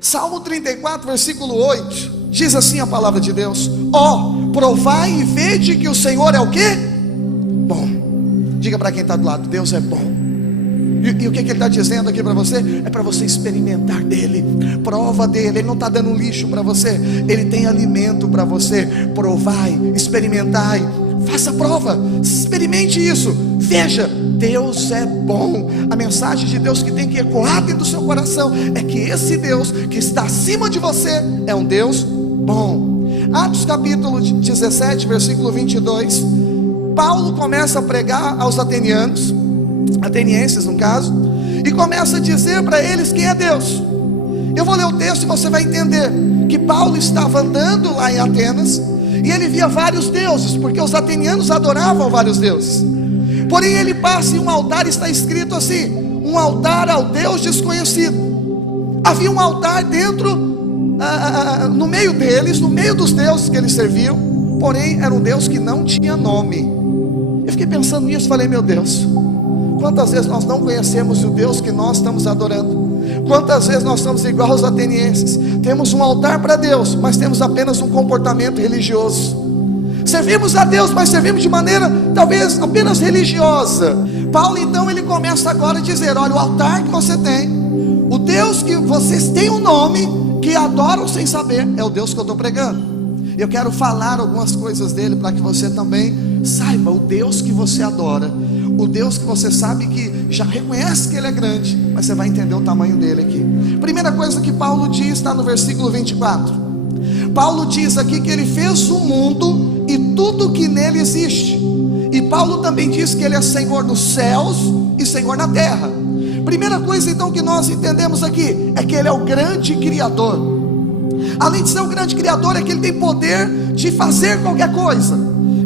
Salmo 34, versículo 8, diz assim a palavra de Deus: provai e vede que o Senhor é o quê? Bom. Diga para quem está do lado: Deus é bom. E o que ele está dizendo aqui para você? É para você experimentar dele, prova dele. Ele não está dando lixo para você, ele tem alimento para você. Provai, experimentai, faça prova, experimente isso, veja, Deus é bom. A mensagem de Deus que tem que ecoar dentro do seu coração é que esse Deus que está acima de você é um Deus bom. Atos capítulo 17, versículo 22, Paulo começa a pregar aos atenienses no caso, e começa a dizer para eles quem é Deus. Eu vou ler o texto e você vai entender que Paulo estava andando lá em Atenas, e ele via vários deuses, porque os atenianos adoravam vários deuses. Porém ele passa em um altar e está escrito assim: um altar ao Deus desconhecido. Havia um altar dentro, no meio deles, no meio dos deuses que eles serviam, porém era um Deus que não tinha nome. Eu fiquei pensando nisso, falei: meu Deus, quantas vezes nós não conhecemos o Deus que nós estamos adorando? Quantas vezes nós estamos igual aos atenienses, temos um altar para Deus, mas temos apenas um comportamento religioso. Servimos a Deus, mas servimos de maneira talvez apenas religiosa. Paulo então ele começa agora a dizer: olha, o altar que você tem, o Deus que vocês têm um nome, que adoram sem saber, é o Deus que eu estou pregando. Eu quero falar algumas coisas dele para que você também saiba o Deus que você adora, o Deus que você sabe que já reconhece que ele é grande, mas você vai entender o tamanho dele aqui. Primeira coisa que Paulo diz está no versículo 24. Paulo diz aqui que ele fez o mundo e tudo que nele existe. E Paulo também diz que ele é Senhor nos céus e Senhor na terra. Primeira coisa então que nós entendemos aqui é que ele é o grande Criador. Além de ser o grande Criador, é que ele tem poder de fazer qualquer coisa.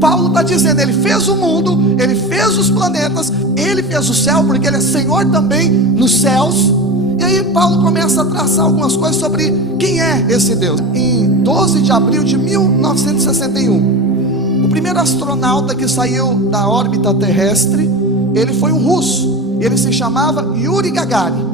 Paulo está dizendo: ele fez o mundo, ele fez os planetas, ele fez o céu, porque ele é Senhor também nos céus. E aí Paulo começa a traçar algumas coisas sobre quem é esse Deus. Em 12 de abril de 1961, o primeiro astronauta que saiu da órbita terrestre, ele foi um russo. Ele se chamava Yuri Gagarin.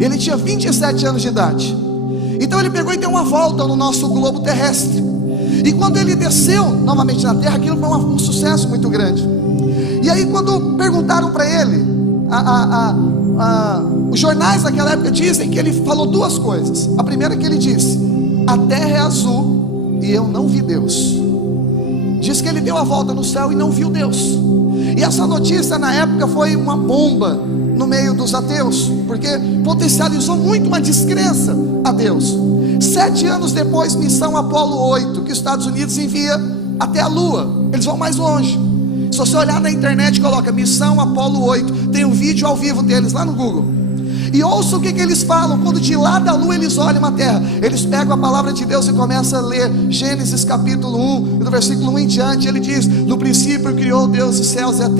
Ele tinha 27 anos de idade. Então ele pegou e deu uma volta no nosso globo terrestre. E quando ele desceu novamente na Terra, aquilo foi um sucesso muito grande. E aí quando perguntaram para ele, os jornais daquela época dizem que ele falou duas coisas. A primeira que ele disse: a Terra é azul e eu não vi Deus. Diz que ele deu a volta no céu e não viu Deus. E essa notícia na época foi uma bomba no meio dos ateus, porque potencializou muito uma descrença a Deus. 7 anos depois, missão Apolo 8, que os Estados Unidos envia até a Lua. Eles vão mais longe. Se você olhar na internet, coloca missão Apolo 8, tem um vídeo ao vivo deles lá no Google. E ouça o que eles falam quando de lá da lua eles olham a terra. Eles pegam a palavra de Deus e começam a ler Gênesis capítulo 1, do versículo 1 em diante. Ele diz: no princípio criou Deus os céus e a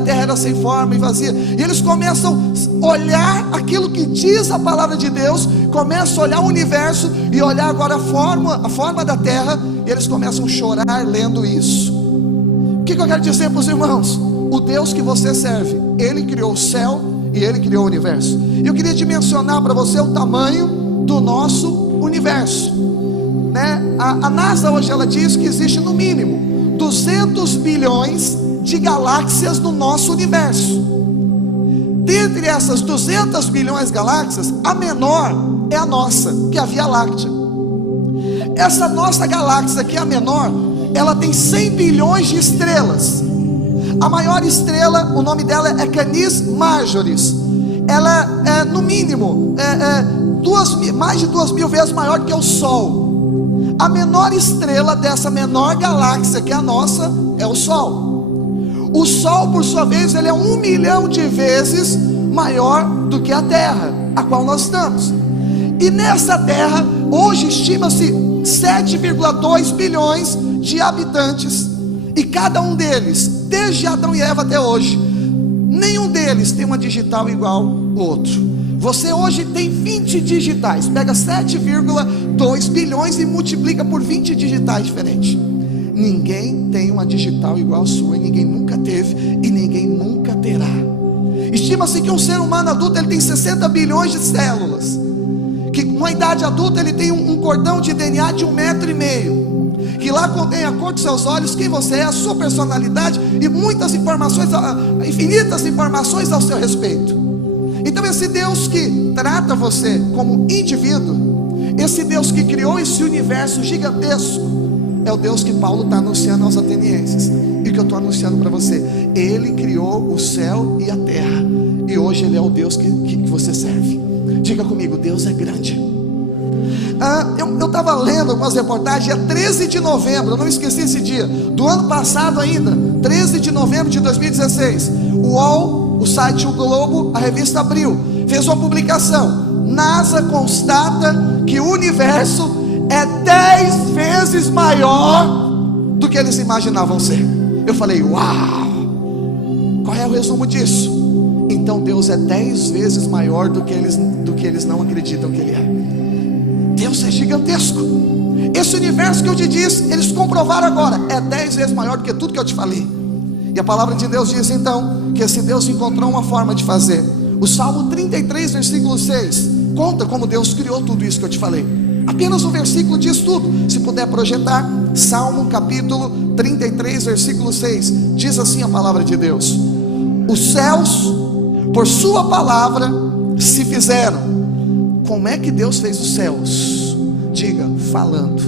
terra era sem forma e vazia. E eles começam a olhar aquilo que diz a palavra de Deus, começam a olhar o universo e olhar agora a forma da terra, e eles começam a chorar lendo isso. O que eu quero dizer para os irmãos? O Deus que você serve, ele criou o céu e ele criou o universo. Eu queria dimensionar para você o tamanho do nosso universo, né? A NASA hoje ela diz que existe no mínimo 200 bilhões de galáxias no nosso universo. Dentre essas 200 bilhões de galáxias, a menor é a nossa, que é a Via Láctea. Essa nossa galáxia, que é a menor, ela tem 100 bilhões de estrelas. A maior estrela, o nome dela é Canis Majoris. Ela é no mínimo mais de 2.000 vezes maior que o Sol. A menor estrela dessa menor galáxia, que é a nossa, é o Sol. O Sol, por sua vez, ele é 1 milhão de vezes maior do que a Terra, a qual nós estamos. E nessa Terra, hoje estima-se 7,2 bilhões de habitantes. E cada um deles, desde Adão e Eva até hoje, nenhum deles tem uma digital igual ao outro. Você hoje tem 20 digitais. Pega 7,2 bilhões e multiplica por 20 digitais diferentes. Ninguém tem uma digital igual a sua, e ninguém nunca teve, e ninguém nunca terá. Estima-se que um ser humano adulto ele tem 60 bilhões de células, que Com a idade adulta, ele tem um cordão de DNA de 1,5 metro, que lá contém a cor dos seus olhos, quem você é, a sua personalidade e muitas informações, infinitas informações ao seu respeito. Então esse Deus que trata você como indivíduo, esse Deus que criou esse universo gigantesco, é o Deus que Paulo está anunciando aos atenienses, e que eu estou anunciando para você. Ele criou o céu e a terra, e hoje Ele é o Deus que você serve. Diga comigo, Deus é grande. Eu estava lendo algumas reportagens, dia 13 de novembro, eu não esqueci esse dia, do ano passado ainda, 13 de novembro de 2016, o UOL, o site O Globo, a revista Abril, fez uma publicação. NASA constata que o universo é 10 vezes maior do que eles imaginavam ser. Eu falei, uau! Qual é o resumo disso? Então Deus é 10 vezes maior do que eles não acreditam que Ele é. Deus é gigantesco. Esse universo que eu te disse, eles comprovaram agora, é 10 vezes maior do que tudo que eu te falei. E a palavra de Deus diz então, que esse Deus encontrou uma forma de fazer. O Salmo 33, versículo 6, conta como Deus criou tudo isso que eu te falei. Apenas um versículo diz tudo. Se puder projetar, Salmo capítulo 33, versículo 6, diz assim a palavra de Deus: os céus, por sua palavra, se fizeram. Como é que Deus fez os céus? Diga, falando.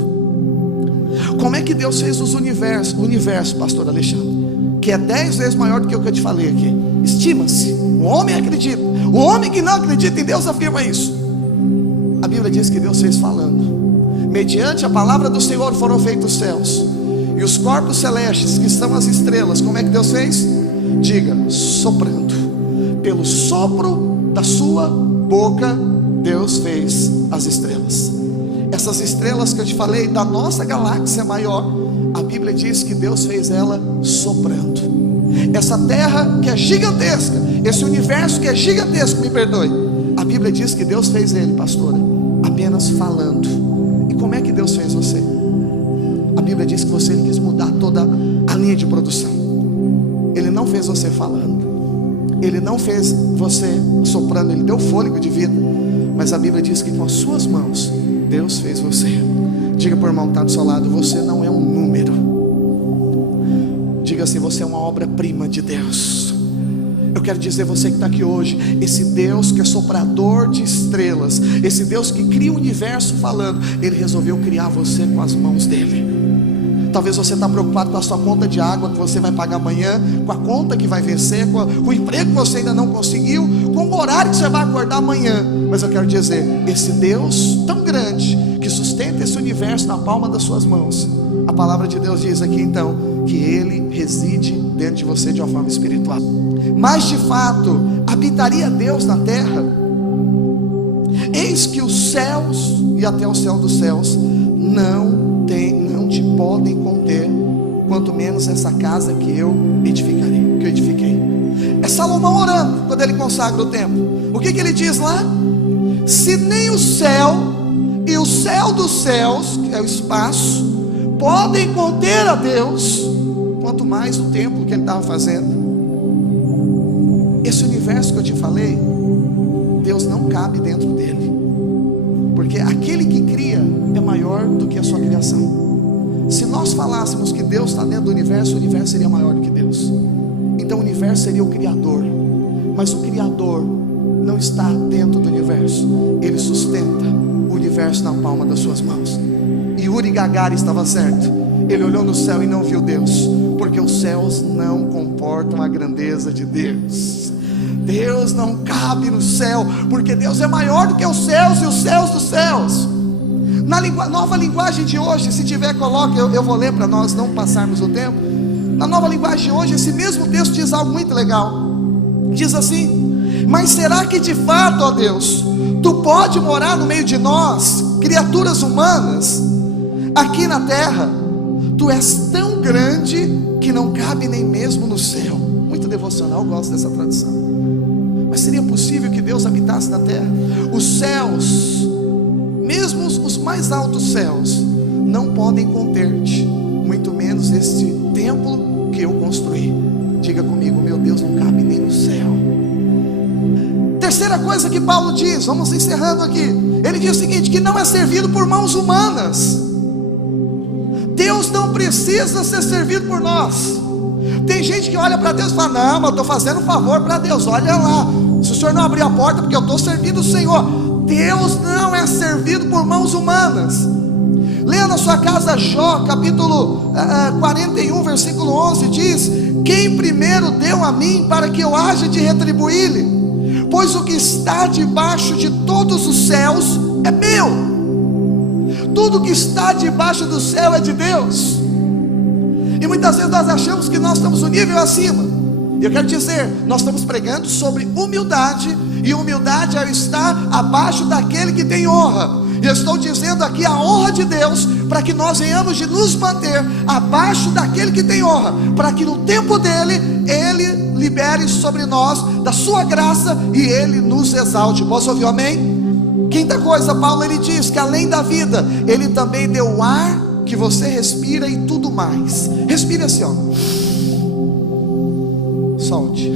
Como é que Deus fez o universo, pastor Alexandre? Que é 10 vezes maior do que o que eu te falei aqui. Estima-se, o homem acredita. O homem que não acredita em Deus afirma isso. A Bíblia diz que Deus fez falando. Mediante a palavra do Senhor foram feitos os céus, e os corpos celestes, que são as estrelas. Como é que Deus fez? Diga, soprando. Pelo sopro da sua boca Deus fez as estrelas. Essas estrelas que eu te falei, da nossa galáxia maior, a Bíblia diz que Deus fez ela soprando. Essa terra que é gigantesca, esse universo que é gigantesco, me perdoe, a Bíblia diz que Deus fez ele, pastora, apenas falando. E como é que Deus fez você? A Bíblia diz que ele quis mudar toda a linha de produção. Ele não fez você falando, Ele não fez você soprando, Ele deu fôlego de vida. Mas a Bíblia diz que com as suas mãos Deus fez você. Diga para o irmão que está do seu lado, você não é um número. Diga assim, você é uma obra-prima de Deus. Eu quero dizer, você que está aqui hoje, esse Deus que é soprador de estrelas, esse Deus que cria o universo falando, Ele resolveu criar você com as mãos dEle. Talvez você está preocupado com a sua conta de água que você vai pagar amanhã, com a conta que vai vencer, com o emprego que você ainda não conseguiu, com o horário que você vai acordar amanhã. Mas eu quero dizer, esse Deus tão grande, que sustenta esse universo na palma das suas mãos, a palavra de Deus diz aqui então, que Ele reside dentro de você de uma forma espiritual. Mas de fato, habitaria Deus na terra? Eis que os céus, e até o céu dos céus, não te podem conter, quanto menos essa casa que eu edifiquei. É Salomão orando, quando ele consagra o templo. O que ele diz lá? Se nem o céu e o céu dos céus, que é o espaço, podem conter a Deus, quanto mais o templo que ele estava fazendo. Esse universo que eu te falei, Deus não cabe dentro dele, porque aquele que cria é maior do que a sua criação. Se nós falássemos que Deus está dentro do universo, o universo seria maior do que Deus. Então o universo seria o Criador, mas o Criador não está dentro do universo. Ele sustenta o universo na palma das suas mãos. E Yuri Gagarin estava certo. Ele olhou no céu e não viu Deus, porque os céus não comportam a grandeza de Deus. Deus não cabe no céu, porque Deus é maior do que os céus e os céus dos céus. Na nova linguagem de hoje, se tiver, coloque, eu vou ler para nós não passarmos o tempo. Na nova linguagem de hoje, esse mesmo texto diz algo muito legal. Diz assim: mas será que de fato, ó Deus, Tu pode morar no meio de nós, criaturas humanas, aqui na terra? Tu és tão grande que não cabe nem mesmo no céu. Muito devocional, eu gosto dessa tradução. Mas seria possível que Deus habitasse na terra? Os céus, mesmo os mais altos céus, não podem conter-te, muito menos este templo que eu construí. Diga comigo, meu Deus não cabe nem no céu. Terceira coisa que Paulo diz, vamos encerrando aqui. Ele diz o seguinte: que não é servido por mãos humanas. Deus não precisa ser servido por nós. Tem gente que olha para Deus e fala: não, mas eu estou fazendo um favor para Deus, olha lá, se o Senhor não abrir a porta, porque eu estou servindo o Senhor. Deus não é servido por mãos humanas. Leia na sua casa Jó, capítulo 41, versículo 11, diz: quem primeiro deu a mim para que eu haja de retribuí-lhe? Pois o que está debaixo de todos os céus é meu. Tudo que está debaixo do céu é de Deus. E muitas vezes nós achamos que nós estamos um nível acima. E eu quero dizer, nós estamos pregando sobre humildade. E humildade é o estar abaixo daquele que tem honra. E eu estou dizendo aqui a honra de Deus, para que nós venhamos de nos manter abaixo daquele que tem honra, para que no tempo dele, ele libere sobre nós da sua graça e ele nos exalte. Posso ouvir um amém? Quinta coisa, Paulo ele diz que além da vida, ele também deu o ar que você respira e tudo mais. Respire assim, ó. Solte.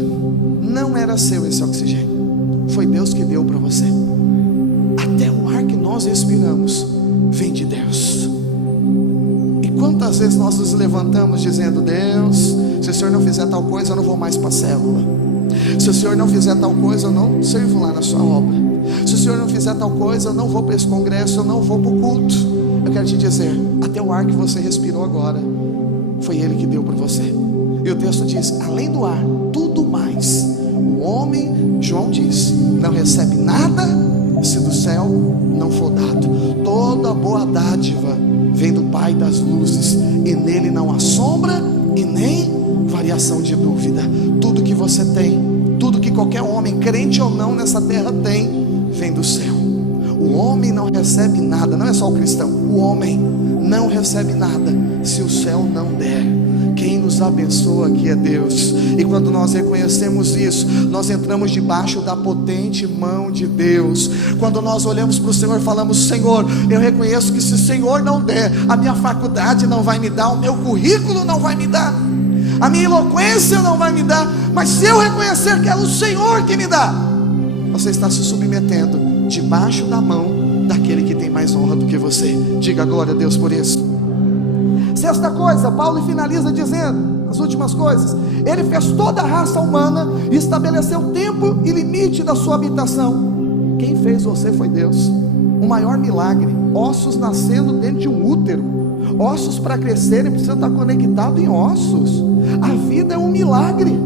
Não era seu esse oxigênio, foi Deus que deu para você. Até o ar que nós respiramos vem de Deus. E quantas vezes nós nos levantamos dizendo: Deus, se o Senhor não fizer tal coisa, eu não vou mais para a célula. Se o Senhor não fizer tal coisa, eu não sirvo lá na sua obra. Se o Senhor não fizer tal coisa, eu não vou para esse congresso, eu não vou para o culto. Eu quero te dizer, até o ar que você respirou agora, foi Ele que deu para você. E o texto diz: além do ar, tudo mais. O homem, João diz, não recebe nada se do céu não for dado. Toda boa dádiva vem do Pai das luzes, e nele não há sombra e nem variação de dúvida. Tudo que você tem, tudo que qualquer homem, crente ou não, nessa terra tem, vem do céu. O homem não recebe nada, não é só o cristão, o homem não recebe nada se o céu não der. Quem nos abençoa aqui é Deus. E quando nós reconhecemos isso, nós entramos debaixo da potente mão de Deus. Quando nós olhamos para o Senhor e falamos: Senhor, eu reconheço que se o Senhor não der, a minha faculdade não vai me dar, o meu currículo não vai me dar, a minha eloquência não vai me dar, mas se eu reconhecer que é o Senhor que me dá, você está se submetendo debaixo da mão daquele que tem mais honra do que você. Diga glória a Deus por isso. Sexta coisa, Paulo finaliza dizendo, as últimas coisas: ele fez toda a raça humana e estabeleceu tempo e limite da sua habitação. Quem fez você foi Deus. O maior milagre: ossos nascendo dentro de um útero. Ossos para crescerem precisam estar conectados em ossos. A vida é um milagre.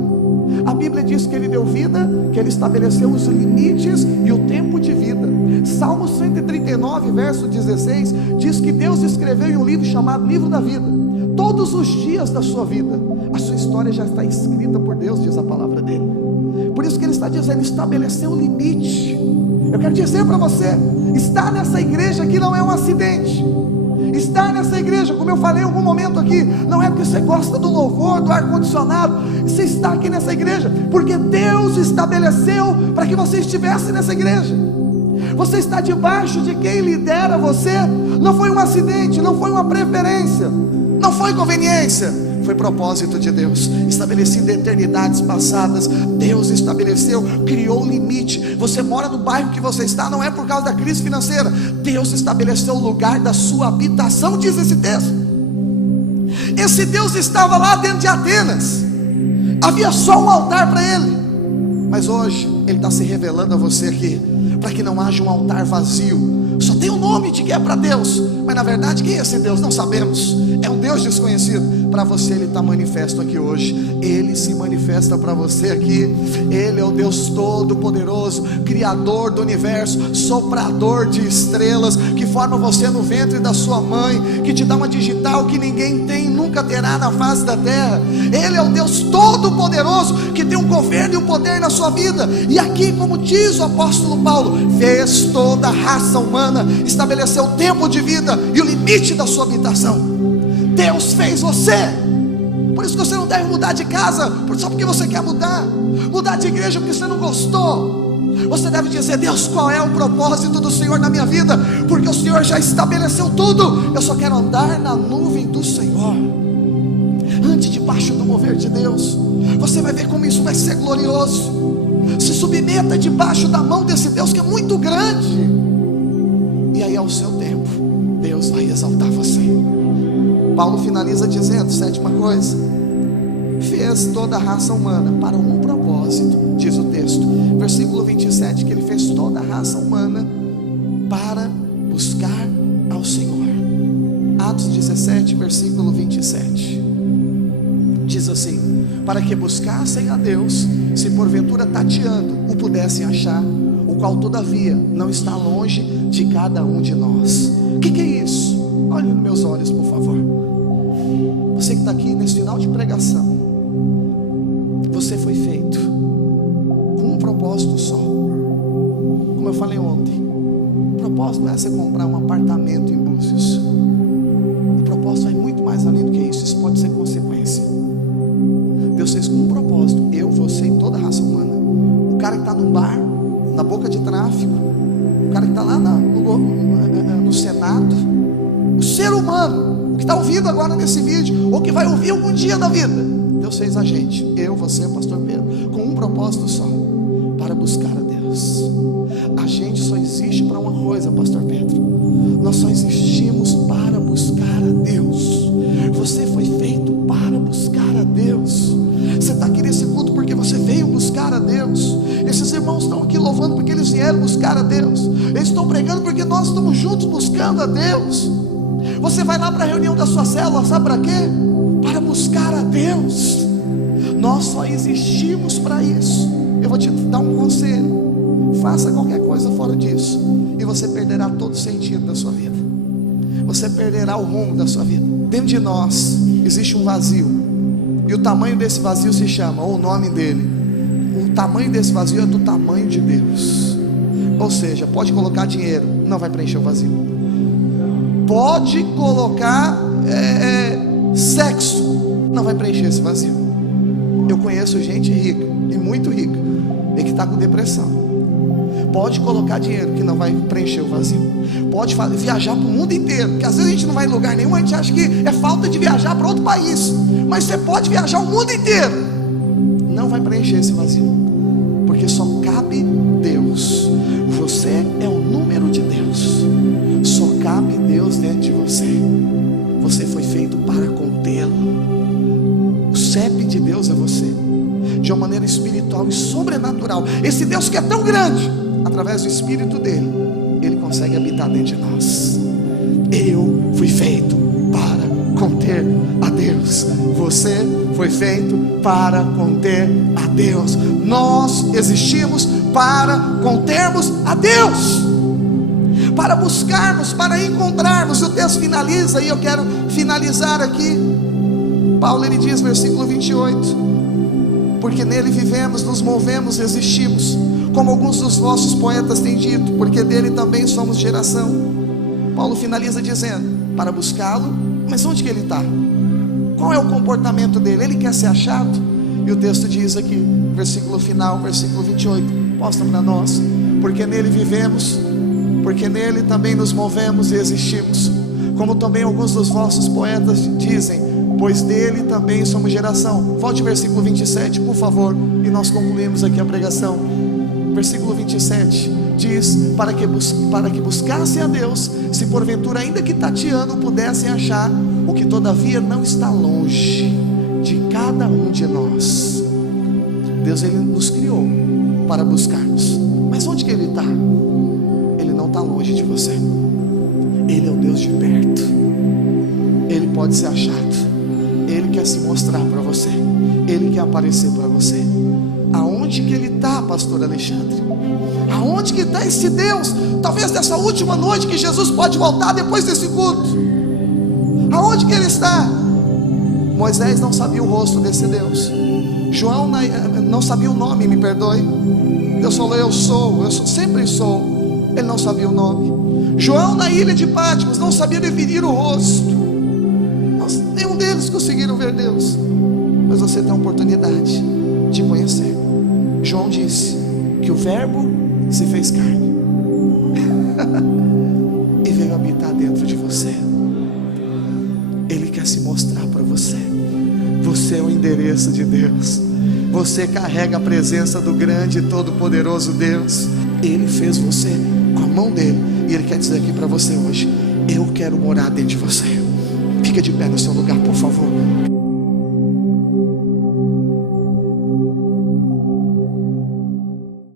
A Bíblia diz que ele deu vida, que ele estabeleceu os limites e o tempo de vida. Salmo 139, verso 16, diz que Deus escreveu em um livro chamado Livro da Vida. Todos os dias da sua vida, a sua história já está escrita por Deus, diz a palavra dele. Por isso que ele está dizendo, estabeleceu um limite. Eu quero dizer para você, estar nessa igreja aqui não é um acidente. Estar nessa igreja, como eu falei em algum momento aqui, não é porque você gosta do louvor, do ar-condicionado. Você está aqui nessa igreja porque Deus estabeleceu para que você estivesse nessa igreja. Você está debaixo de quem lidera você. Não foi um acidente, não foi uma preferência, não foi conveniência, foi propósito de Deus, estabelecido em eternidades passadas. Deus estabeleceu, criou o limite. Você mora no bairro que você está, não é por causa da crise financeira. Deus estabeleceu o lugar da sua habitação, diz esse texto. Esse Deus estava lá dentro de Atenas, havia só um altar para Ele, mas hoje Ele está se revelando a você aqui, para que não haja um altar vazio. Só tem o nome de que é para Deus, mas na verdade quem é esse Deus? Não sabemos, é um Deus desconhecido. Para você Ele está manifesto aqui hoje. Ele se manifesta para você aqui. Ele é o Deus todo poderoso, Criador do universo, soprador de estrelas, que forma você no ventre da sua mãe, que te dá uma digital que ninguém tem, nunca terá na face da terra. Ele é o Deus todo poderoso, que tem um governo e um poder na sua vida. E aqui, como diz o apóstolo Paulo, fez toda a raça humana, estabeleceu o tempo de vida e o limite da sua habitação. Deus fez você. Por isso que você não deve mudar de casa só porque você quer mudar de igreja porque você não gostou. Você deve dizer: Deus, qual é o propósito do Senhor na minha vida? Porque o Senhor já estabeleceu tudo. Eu só quero andar na nuvem do Senhor. Ande debaixo do mover de Deus. Você vai ver como isso vai ser glorioso. Se submeta debaixo da mão desse Deus que é muito grande. E aí ao seu tempo, Deus vai exaltar você. Paulo finaliza dizendo, sétima coisa, fez toda a raça humana para um propósito, diz o texto, versículo 27, que ele fez toda a raça humana para buscar ao Senhor. Atos 17, versículo 27, diz assim: para que buscassem a Deus, se porventura tateando o pudessem achar, o qual todavia não está longe de cada um de nós. O que é isso? Olhe nos meus olhos, por favor. Você que está aqui nesse final de pregação, você foi feito com um propósito só. Como eu falei ontem, o propósito não é você comprar um apartamento em Búzios. O propósito vai muito mais além do que isso. Isso pode ser consequência. Deus fez com um propósito, eu, você e toda a raça humana. O cara que está num bar, na boca de tráfico, o cara que está lá no Senado, o ser humano, o que está ouvindo agora nesse vídeo, ou que vai ouvir algum dia da vida, Deus fez a gente, eu, você, o pastor Pedro, com um propósito só, para buscar a Deus. A gente só existe para uma coisa, pastor Pedro, nós só existimos para buscar a Deus. Você foi feito para buscar a Deus. Você está aqui nesse culto porque você veio buscar a Deus. Esses irmãos estão aqui louvando porque eles vieram buscar a Deus. Eles estão pregando porque nós estamos juntos buscando a Deus. Você vai lá para a reunião da sua célula, sabe para quê? Para buscar a Deus. Nós só existimos para isso. Eu vou te dar um conselho: faça qualquer coisa fora disso e você perderá todo o sentido da sua vida. Você perderá o rumo da sua vida. Dentro de nós existe um vazio, e o tamanho desse vazio se chama, ou o nome dele, o tamanho desse vazio é do tamanho de Deus. Ou seja, pode colocar dinheiro, não vai preencher o vazio. Pode colocar sexo, não vai preencher esse vazio. Eu conheço gente rica, e muito rica, e que está com depressão. Pode colocar dinheiro, que não vai preencher o vazio. Pode viajar para o mundo inteiro, porque às vezes a gente não vai em lugar nenhum, a gente acha que é falta de viajar para outro país. Mas você pode viajar o mundo inteiro, não vai preencher esse vazio, porque só cabe Deus. Você é o número de Deus, só cabe Deus dentro de você. Você foi feito para contê-lo. O CEP de Deus é você, de uma maneira espiritual e sobrenatural. Esse Deus que é tão grande, através do Espírito dele, ele consegue habitar dentro de nós. Eu fui feito para conter a Deus. Você foi feito para conter a Deus. Nós existimos para contermos a Deus, para buscarmos, para encontrarmos. O texto finaliza, e eu quero finalizar aqui. Paulo, ele diz, versículo 28, porque nele vivemos, nos movemos, existimos, como alguns dos vossos poetas têm dito, porque dele também somos geração. Paulo finaliza dizendo, para buscá-lo. Mas onde que ele está? Qual é o comportamento dele? Ele quer ser achado? E o texto diz aqui, versículo final, versículo 28, mostra para nós, porque nele vivemos, porque nele também nos movemos e existimos, como também alguns dos vossos poetas dizem, pois dele também somos geração. Volte ao versículo 27, por favor, e nós concluímos aqui a pregação. Versículo 27 diz, para que buscassem a Deus, se porventura ainda que tateando pudessem achar, o que todavia não está longe de cada um de nós. Deus, ele nos criou para buscarmos, mas onde que ele está? Ele não está longe de você. Ele é o Deus de perto. Ele pode ser achado. Ele quer se mostrar para você. Ele quer aparecer para você. Aonde que ele está, pastor Alexandre? Aonde que está esse Deus? Talvez nessa última noite que Jesus pode voltar depois desse culto. Aonde que ele está? Moisés não sabia o rosto desse Deus. João não sabia o nome, me perdoe. Deus falou, eu sou, sempre sou. Ele não sabia o nome. João na ilha de Patmos não sabia definir o rosto. Nenhum deles conseguiram ver Deus. Mas você tem a oportunidade de conhecer. João disse que o verbo se fez carne e veio habitar dentro de você. Ele quer se mostrar para você. Você é o endereço de Deus. Você carrega a presença do grande e todo-poderoso Deus. Ele fez você com a mão dele, e Ele quer dizer aqui para você hoje: eu quero morar dentro de você. Fica de pé no seu lugar, por favor.